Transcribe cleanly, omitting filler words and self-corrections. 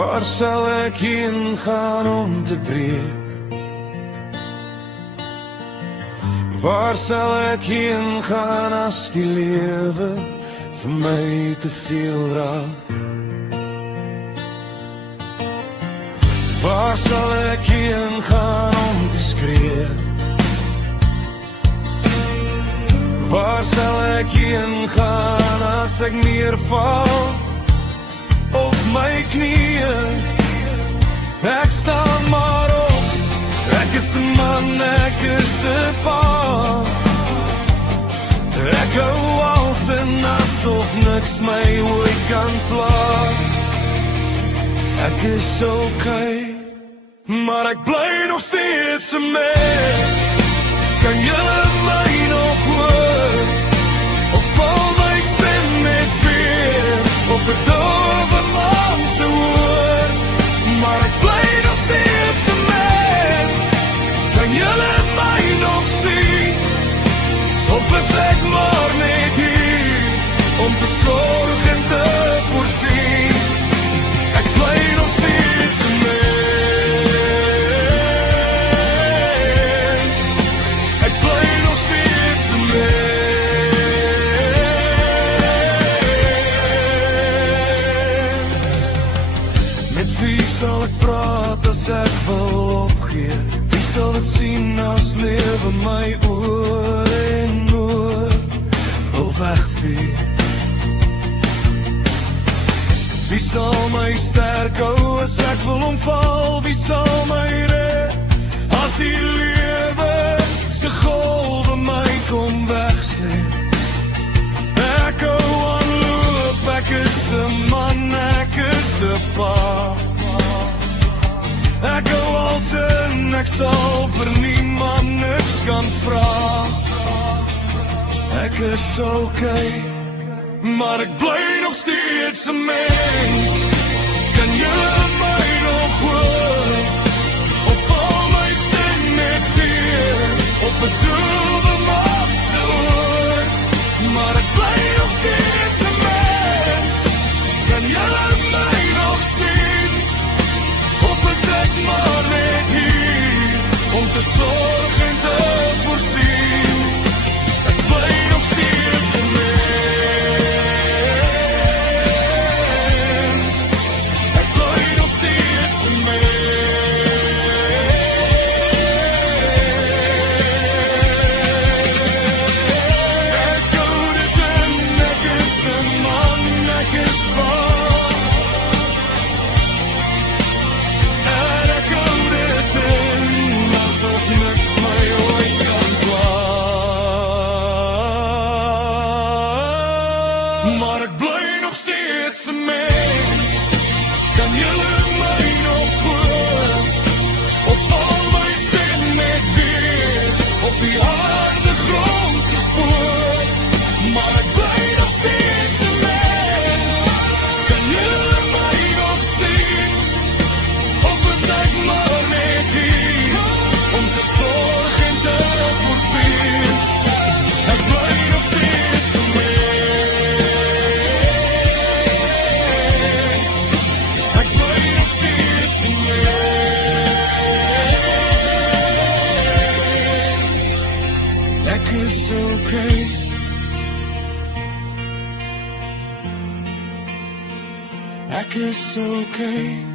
Waar sal ek heen gaan om te breek? Waar sal ek heen gaan as die lewe vir my te veel raak? Waar sal ek heen gaan om te skree? Waar sal ek heen gaan as ek neerval op my knieën? Ek staan maar op, ek is 'n man, ek is 'n pa. Ek hou als en asof niks my ooit kan pla. Ek is okay, maar ek bly nog steeds 'n mens. Kan julle my nog hoor? Of val my stem net weer op 'n dowwe man se oor? Maar ek bly nog steeds 'n mens. Kan julle my nog sien? Of is ek maar net hier om te sorg en te voorsien? Ek bly nog steeds 'n mens. Ek bly nog steeds 'n mens. Met wie sal ek praat as ek wil opgee? Wie sal dit sien as lewe my oor en oor wil wegvee? Wie sal my sterk hou as ek wil omval? Wie sal my red as die lewe se golwe my kom wegsleep? Ek hou aanloop, ek is 'n man, ek is 'n pa. Ek hou als en ek sal vir niemand niks kan vra. Ek is okay, maar ek bly nog steeds 'n mens. Kan julle my nog hoor? Of val my stem net weer op 'n dowwe man se oor? Maar ek bly nog steeds 'n mens. Kan julle my nog sien? Of is ek maar net hier om te sorg en te voorsien? Ek bly nog steeds 'n mens. Ek bly nog steeds 'n mens. Ek hou dit in, ek is 'n man, ek is waar. En ek hou dit in, asof niks my ooit kan pla. Maar ek bly nog steeds 'n mens. Kan julle my nog hoor? Of val my stem net weer op die harde grond se spoor? Maar ek bly nog steeds 'n mens. Kan julle my nog sien? Of is ek maar net hier om te sorg en te voorsien? Ek bly nog steeds 'n mens. Ek bly nog steeds 'n mens. Ek is okay. Ek is okay.